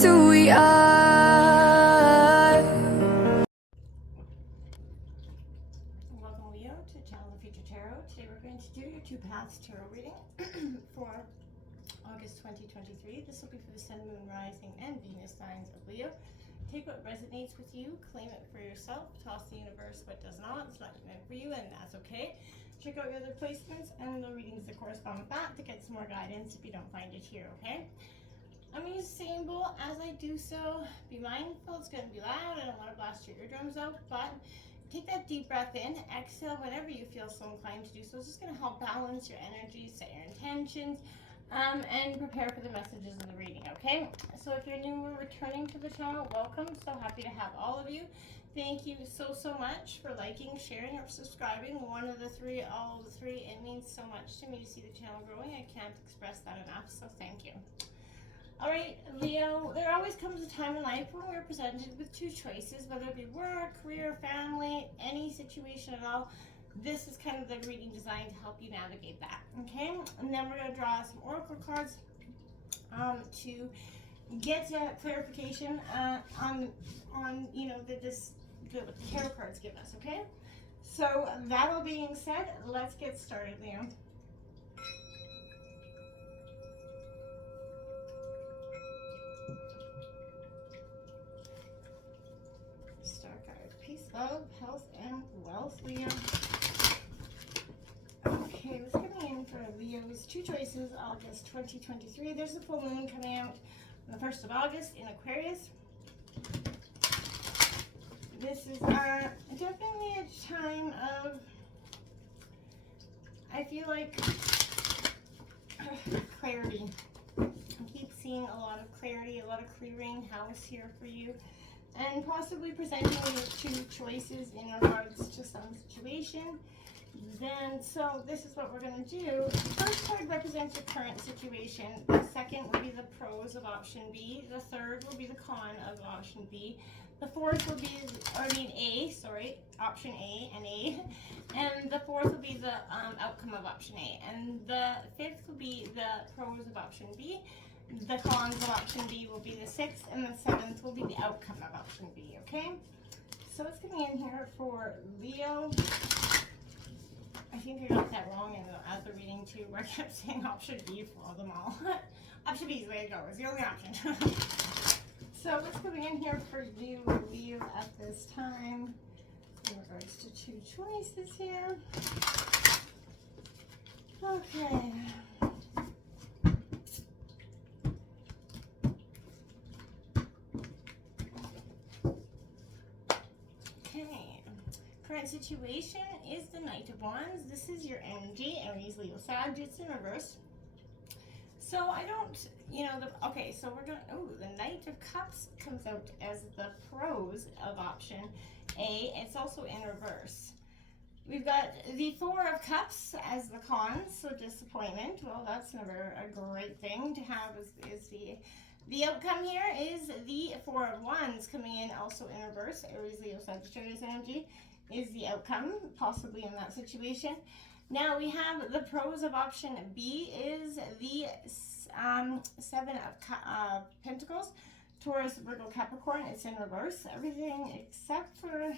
just who we are. Welcome, Leo, to Channel the Future Tarot. Today we're going to do your two paths tarot reading for August 2023. This will be for the Sun, Moon, Rising, and Venus signs of Leo. Take what resonates with you, claim it for yourself, toss the universe what does not. It's not meant for you, and that's okay. Check out your other placements and the readings that correspond with that to get some more guidance if you don't find it here, okay? I'm going to use the same bowl as I do so. Be mindful, it's going to be loud. I don't want to blast your eardrums out, but take that deep breath in, exhale whenever you feel so inclined to do so. It's just going to help balance your energy, set your intentions, and prepare for the messages of the reading, okay? So if you're new or returning to the channel, welcome. So happy to have all of you. Thank you so much for liking, sharing, or subscribing. One of the three, all of the three. It means so much to me to see the channel growing. I can't express that enough, so thank you. All right, Leo, there always comes a time in life when we're presented with two choices, whether it be work, career, family, any situation at all. This is kind of the reading designed to help you navigate that, okay? And then we're going to draw some oracle cards to get clarification on you know the tarot cards give us, okay? So that all being said, let's get started, Leo. Star card, peace, love, health, and wealth, Leo. Okay, what's coming in for Leo's two choices, August 2023. There's a full moon coming out on the 1st of August in Aquarius. This is definitely a time of, I feel like, clarity. I keep seeing a lot of clarity, a lot of clearing house here for you, and possibly presenting you with two choices in regards to some situation. Then, so this is what we're going to do. The first card represents your current situation. The second will be the pros of option B. The third will be the con of option B. The fourth will be, option A and A. And the fourth will be the outcome of option A. And the fifth will be the pros of option B. The cons of option B will be the sixth. And the seventh will be the outcome of option B, okay? So what's coming in here for Leo? I think I got that wrong in the reading too, where I kept saying option B for them all. Option B is the way to go. It's the only option. So what's coming in here for you, Leo, at this time in regards to two choices here? Okay. Okay. Current situation is the Knight of Wands. This is your energy, Aries, Leo, Sag. It's in reverse. So I don't, okay, so we're going, the Knight of Cups comes out as the pros of option A. It's also in reverse. We've got the Four of Cups as the cons, so disappointment. Well, that's never a great thing to have is the outcome here is the Four of Wands coming in also in reverse. Aries, Leo, Sagittarius energy is the outcome, possibly in that situation. Now we have the pros of option B is the Seven of Pentacles, Taurus, Virgo, Capricorn. It's in reverse. Everything except for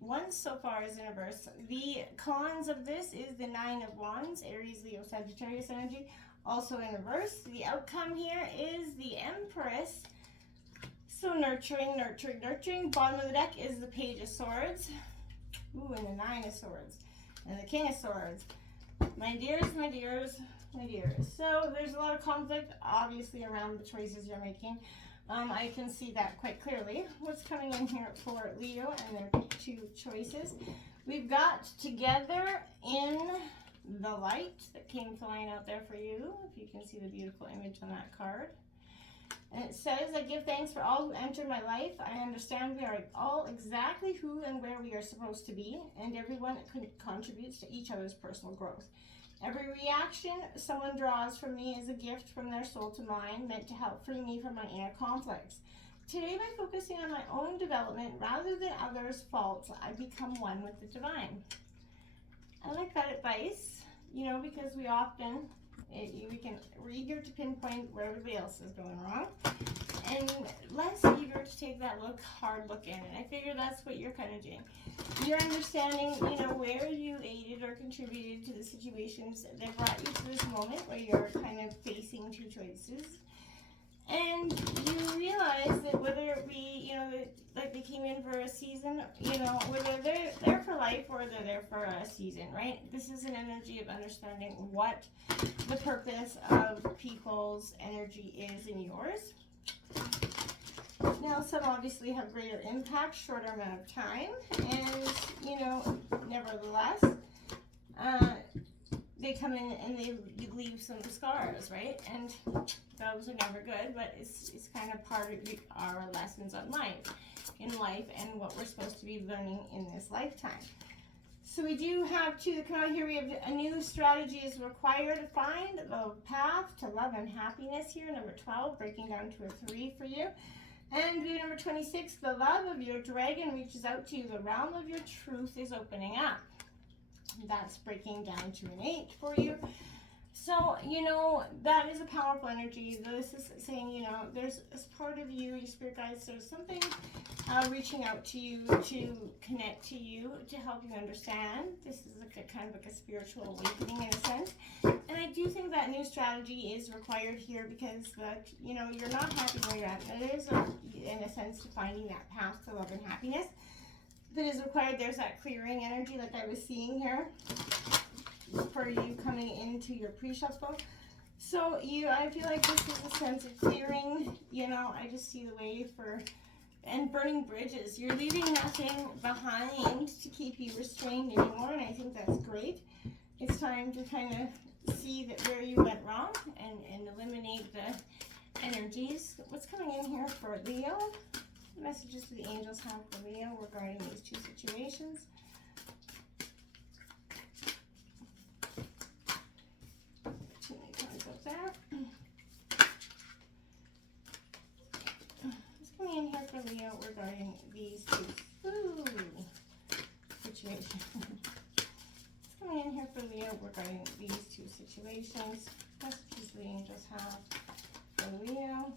one so far is in reverse. The cons of this is the Nine of Wands, Aries, Leo, Sagittarius energy, also in reverse. The outcome here is the Empress. So nurturing, nurturing, nurturing. Bottom of the deck is the Page of Swords. Ooh, and the Nine of Swords. And the King of Swords. My dears, my dears, my dears. So there's a lot of conflict, obviously, around the choices you're making. I can see that quite clearly. What's coming in here for Leo and their two choices? We've got Together in the Light that came flying out there for you. If you can see the beautiful image on that card. And it says, I give thanks for all who enter my life. I understand we are all exactly who and where we are supposed to be, and everyone contributes to each other's personal growth. Every reaction someone draws from me is a gift from their soul to mine, meant to help free me from my inner conflicts. Today, by focusing on my own development rather than others' faults, I become one with the divine. I like that advice, because we often, we can, we're eager to pinpoint where everybody else is going wrong. and less eager to take that hard look in. And I figure that's what you're kind of doing. You're understanding, you know, where you aided or contributed to the situations that brought you to this moment where you're kind of facing two choices. And you realize that whether it be, you know, like they came in for a season, you know, whether they're there for life or they're there for a season, right? This is an energy of understanding what the purpose of people's energy is in yours. Now, some obviously have greater impact, shorter amount of time, and, you know, nevertheless, they come in and they leave some scars, right? And those are never good, but it's kind of part of our lessons in life and what we're supposed to be learning in this lifetime. So we do have two that come out here. We have a new strategy is required to find the path to love and happiness here. Number 12, breaking down to a 3 for you. And we have number 26, the love of your dragon reaches out to you. The realm of your truth is opening up. That's breaking down to an 8 for you. So, you know, that is a powerful energy. This is saying, you know, there's as part of you, your spirit guides, there's something reaching out to you to connect to you, to help you understand. This is kind of like a spiritual awakening in a sense. And I do think that new strategy is required here because, you know, you're not happy where you're at. It is, in a sense, to finding that path to love and happiness that is required. There's that clearing energy like I was seeing here for you coming into your pre-shuffle. So I feel like this is a sense of clearing, you know, I just see the way and burning bridges. You're leaving nothing behind to keep you restrained anymore, and I think that's great. It's time to kind of see that where you went wrong and eliminate the energies. What's coming in here for Leo? Messages the angels have for Leo regarding these two situations. Too many cards up there. What's coming in here for Leo regarding these two situations? What's coming in here for Leo regarding these two situations? Messages the angels have for Leo.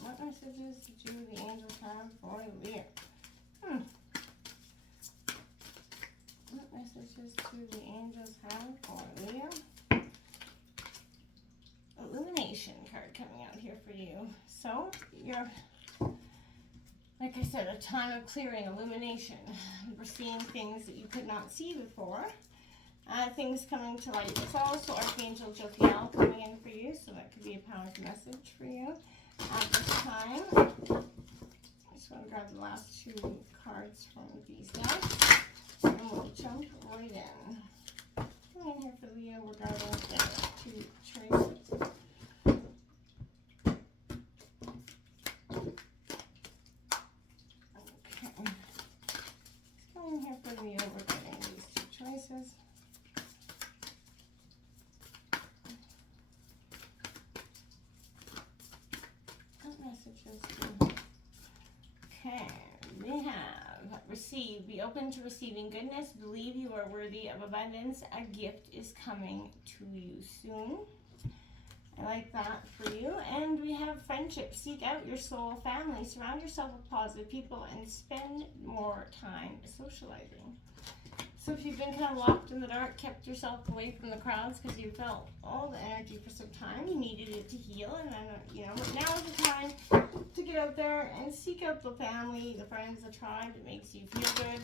What messages do the angels have for Leo? What messages do the angels have for Leo? Illumination card coming out here for you. So, you're, like I said, a time of clearing, illumination. We're seeing things that you could not see before. Things coming to light. It's also Archangel Jophiel coming in for you, so that could be a powerful message for you at this time. I just want to grab the last two cards from these decks, and we'll jump right in. Coming in here for Leo regarding the two choices. Okay. Coming in here for Leo regarding these two choices. Messages. Okay, we have receive. Be open to receiving goodness. Believe you are worthy of abundance. A gift is coming to you soon. I like that for you. And we have friendship. Seek out your soul family. Surround yourself with positive people and spend more time socializing. So if you've been kind of locked in the dark, kept yourself away from the crowds because you felt all the energy for some time, you needed it to heal, and then, you know, but now is the time to get out there and seek out the family, the friends, the tribe. It makes you feel good,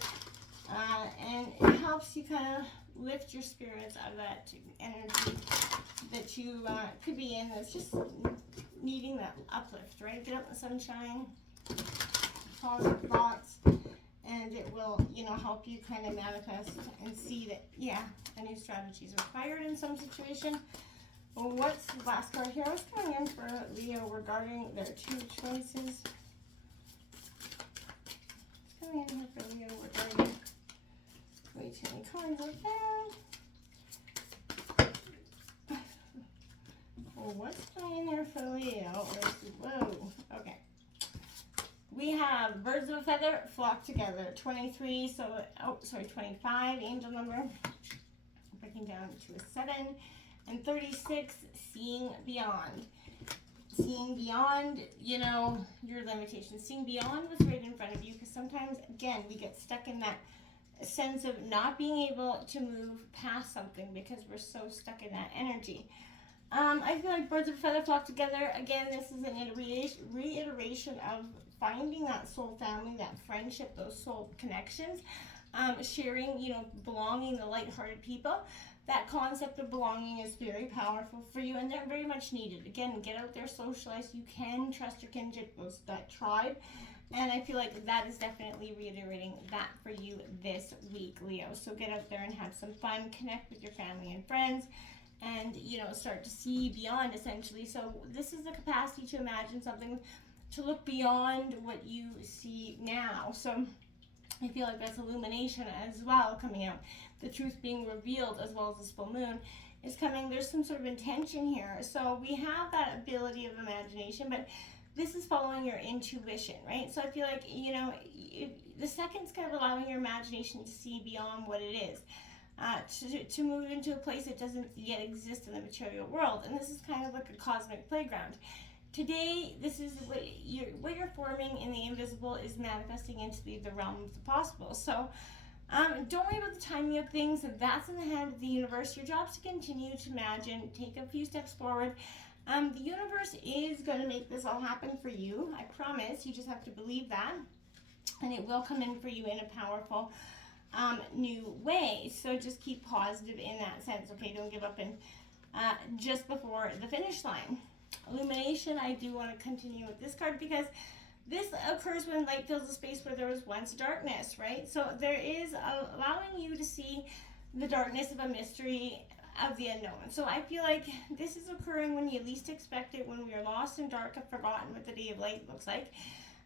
and it helps you kind of lift your spirits out of that energy that you could be in that's just needing that uplift, right? Get out in the sunshine, positive thoughts. And it will, you know, help you kind of manifest and see that, yeah, a new strategy is required in some situation. Well, what's the last card here? What's coming in for Leo regarding their two choices? What's coming in here for Leo regarding way too many cards up there? Well, what's coming in here for Leo Leo. Whoa. Okay. We have birds of a feather flock together. 23, 25, angel number. Breaking down to a 7. And 36, seeing beyond. Seeing beyond, your limitations. Seeing beyond what's right in front of you. Because sometimes, again, we get stuck in that sense of not being able to move past something because we're so stuck in that energy. I feel like birds of a feather flock together. Again, this is an reiteration of finding that soul family, that friendship, those soul connections, sharing, belonging, the lighthearted people. That concept of belonging is very powerful for you, and they're very much needed. Again, get out there, socialize. You can trust your kinship, that tribe. And I feel like that is definitely reiterating that for you this week, Leo. So get out there and have some fun, connect with your family and friends, and, start to see beyond, essentially. So this is the capacity to imagine something, to look beyond what you see now. So I feel like that's illumination as well coming out. The truth being revealed, as well as this full moon is coming. There's some sort of intention here. So we have that ability of imagination, but this is following your intuition, right? So I feel like, the second's kind of allowing your imagination to see beyond what it is, to move into a place that doesn't yet exist in the material world. And this is kind of like a cosmic playground. Today, this is what you're forming in the invisible is manifesting into the realm of the possible. So don't worry about the timing of things. That's in the hand of the universe. Your job is to continue to imagine, take a few steps forward. The universe is going to make this all happen for you. I promise. You just have to believe that. And it will come in for you in a powerful new way. So just keep positive in that sense. Okay, don't give up just before the finish line. Illumination, I do want to continue with this card because this occurs when light fills a space where there was once darkness, right? So there is allowing you to see the darkness of a mystery of the unknown. So I feel like this is occurring when you least expect it, when we are lost in dark, have forgotten what the day of light looks like.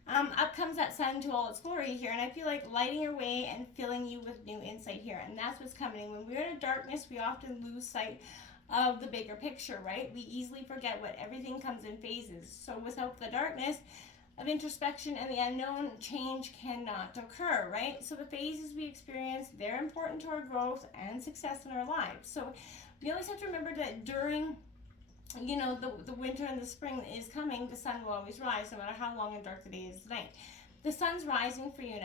Up comes that sun to all its glory here, and I feel like lighting your way and filling you with new insight here, and that's what's coming. When we're in a darkness, we often lose sight of the bigger picture, right? We easily forget what everything comes in phases. So without the darkness of introspection and the unknown, change cannot occur, right? So the phases we experience, they're important to our growth and success in our lives. So we always have to remember that during, the winter and the spring is coming, the sun will always rise, no matter how long and dark the day is tonight. The sun's rising for you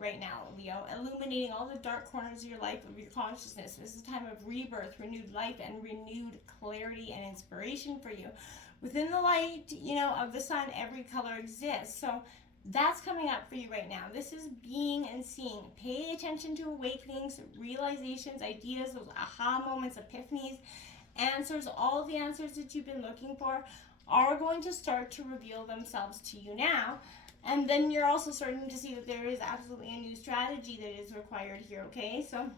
right now, Leo, illuminating all the dark corners of your life, of your consciousness. This is a time of rebirth, renewed life, and renewed clarity and inspiration for you. Within the light, of the sun, every color exists. So that's coming up for you right now. This is being and seeing. Pay attention to awakenings, realizations, ideas, those aha moments, epiphanies, answers. All the answers that you've been looking for are going to start to reveal themselves to you now. And then you're also starting to see that there is absolutely a new strategy that is required here, okay? So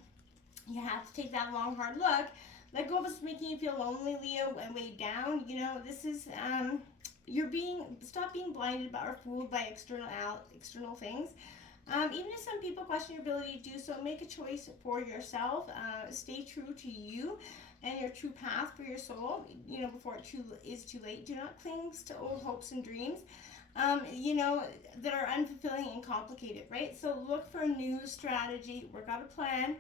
you have to take that long, hard look. Let go of what's making you feel lonely, Leo, and weighed down. This is, stop being blinded by or fooled by external things. Even if some people question your ability to do so, make a choice for yourself. Stay true to you and your true path for your soul, before it is too late. Do not cling to old hopes and dreams. That are unfulfilling and complicated, right? So look for a new strategy, work out a plan,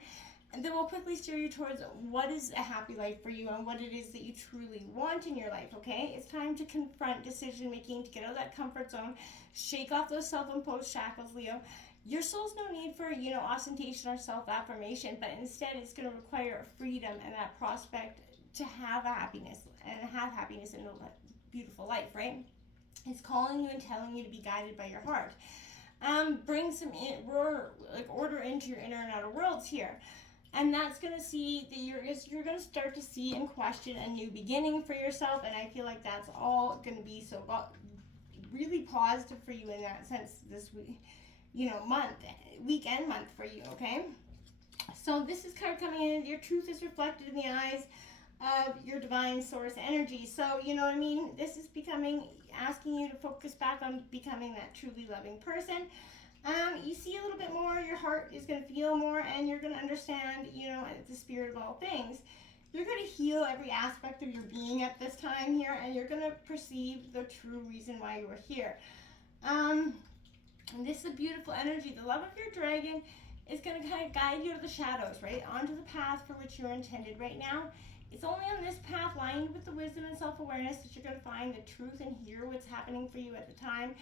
and then we'll quickly steer you towards what is a happy life for you and what it is that you truly want in your life, okay? It's time to confront decision making, to get out of that comfort zone, shake off those self-imposed shackles, Leo. Your soul's no need for, ostentation or self-affirmation, but instead it's going to require freedom and that prospect to have happiness in a beautiful life, right? It's calling you and telling you to be guided by your heart. Bring some order into your inner and outer worlds here. And that's going to see that you're going to start to see and question a new beginning for yourself. And I feel like that's all going to be so really positive for you in that sense this week, week and month for you, okay? So this is card coming in. Your truth is reflected in the eyes of your divine source energy. So, this is asking you to focus back on becoming that truly loving person. You see a little bit more, your heart is going to feel more, and you're going to understand, the spirit of all things. You're going to heal every aspect of your being at this time here, and you're going to perceive the true reason why you are here. And this is a beautiful energy. The love of your dragon is going to kind of guide you to the shadows, right? Onto the path for which you're intended right now. It's only on this path, lined with the wisdom and self-awareness, that you're going to find the truth and hear what's happening for you at the time.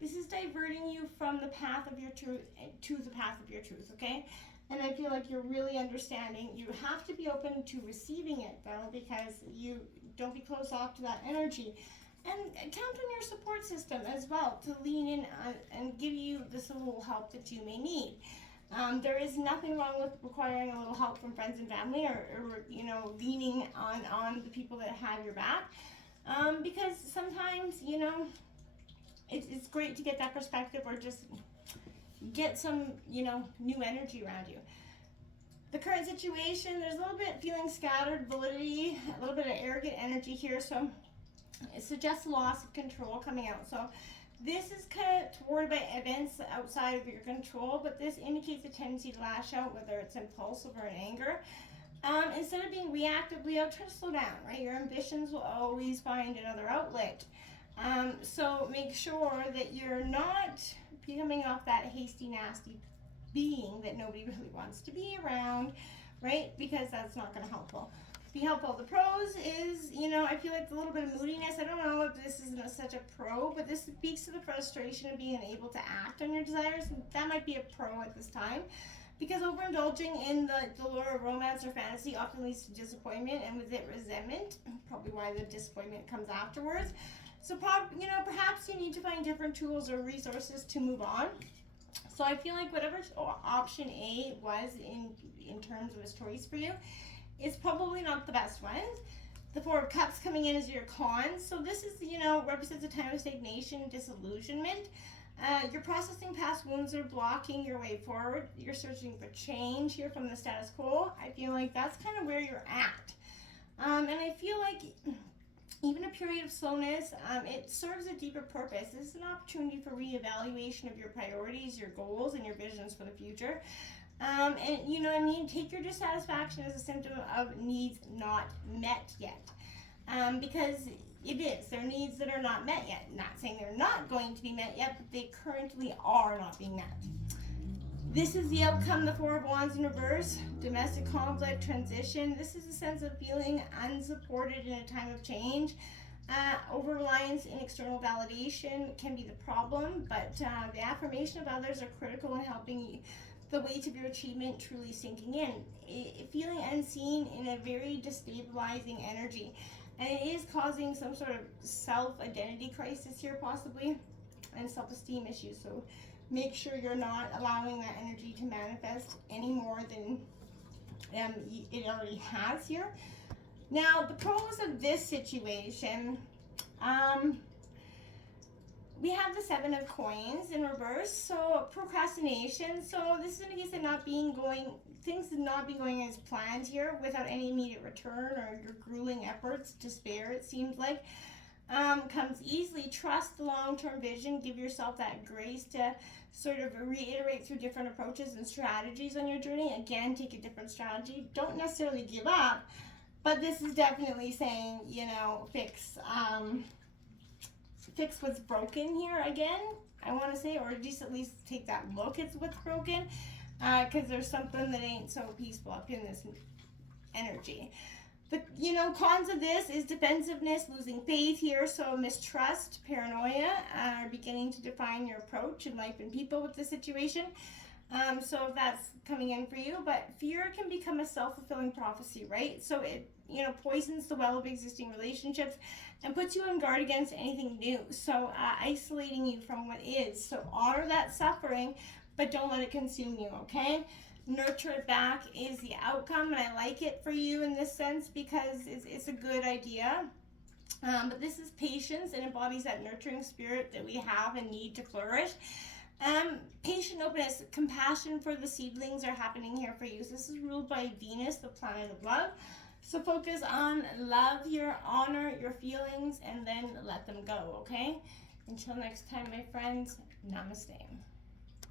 This is diverting you from the path of your truth to the path of your truth, okay? And I feel like you're really understanding. You have to be open to receiving it, though, because you don't be closed off to that energy. And count on your support system as well to lean in and give you this little help that you may need. There is nothing wrong with requiring a little help from friends and family, or you know, leaning on the people that have your back. Because sometimes, you know, it's great to get that perspective, or just get some, you know, new energy around you. The current situation, there's a little bit feeling scattered, validity, a little bit of arrogant energy here, so it suggests loss of control coming out. So this is kind of worried by events outside of your control, but this indicates a tendency to lash out, whether it's impulsive or in anger. Instead of being reactive, Leo, try to slow down, right? Your ambitions will always find another outlet. So make sure that you're not becoming off that hasty, nasty being that nobody really wants to be around, right? Because that's not going to be helpful. The pros is, you know, I feel like a little bit of moodiness. I don't know if this is such a pro, but this speaks to the frustration of being unable to act on your desires. And that might be a pro at this time, because overindulging in the lure of romance or fantasy often leads to disappointment, and with it, resentment. Probably why the disappointment comes afterwards. So, you know, perhaps you need to find different tools or resources to move on. So I feel like whatever option A was in terms of a choice for you is probably not the best one. The Four of Cups coming in as your cons. So this is, you know, represents a time of stagnation, disillusionment. You're processing past wounds that are blocking your way forward. You're searching for change here from the status quo. I feel like that's kind of where you're at. And I feel like even a period of slowness, it serves a deeper purpose. This is an opportunity for reevaluation of your priorities, your goals, and your visions for the future. And you know what I mean? Take your dissatisfaction as a symptom of needs not met yet. Because it is. There are needs that are not met yet. Not saying they're not going to be met yet, but they currently are not being met. This is the outcome, the Four of Wands in reverse, domestic conflict, transition. This is a sense of feeling unsupported in a time of change. Over-reliance in external validation can be the problem, but the affirmation of others are critical in helping you, the weight of your achievement truly sinking in. Feeling unseen in a very destabilizing energy. And it is causing some sort of self-identity crisis here, possibly, and self-esteem issues. So make sure you're not allowing that energy to manifest any more than it already has here. Now, the pros of this situation, we have the Seven of Coins in reverse, so procrastination. So this indicates that things not be going as planned here without any immediate return, or your grueling efforts to spare, it seems like. Comes easily. Trust the long-term vision. Give yourself that grace to sort of reiterate through different approaches and strategies on your journey. Again, take a different strategy. Don't necessarily give up, but this is definitely saying, you know, fix what's broken here again, I want to say, or just at least take that look at what's broken, because there's something that ain't so peaceful up in this energy. The, you know, cons of this is defensiveness, losing faith here, so mistrust, paranoia are beginning to define your approach in life and people with this situation. So that's coming in for you, but fear can become a self-fulfilling prophecy, right? So it, you know, poisons the well of existing relationships and puts you on guard against anything new. So isolating you from what is. So honor that suffering, but don't let it consume you, okay? Nurture it back is the outcome, and I like it for you in this sense because it's a good idea. But this is patience and embodies that nurturing spirit that we have and need to flourish. Patient openness, compassion for the seedlings are happening here for you. So this is ruled by Venus, the planet of love. So focus on love here, honor your feelings, and then let them go, okay? Until next time, my friends, namaste.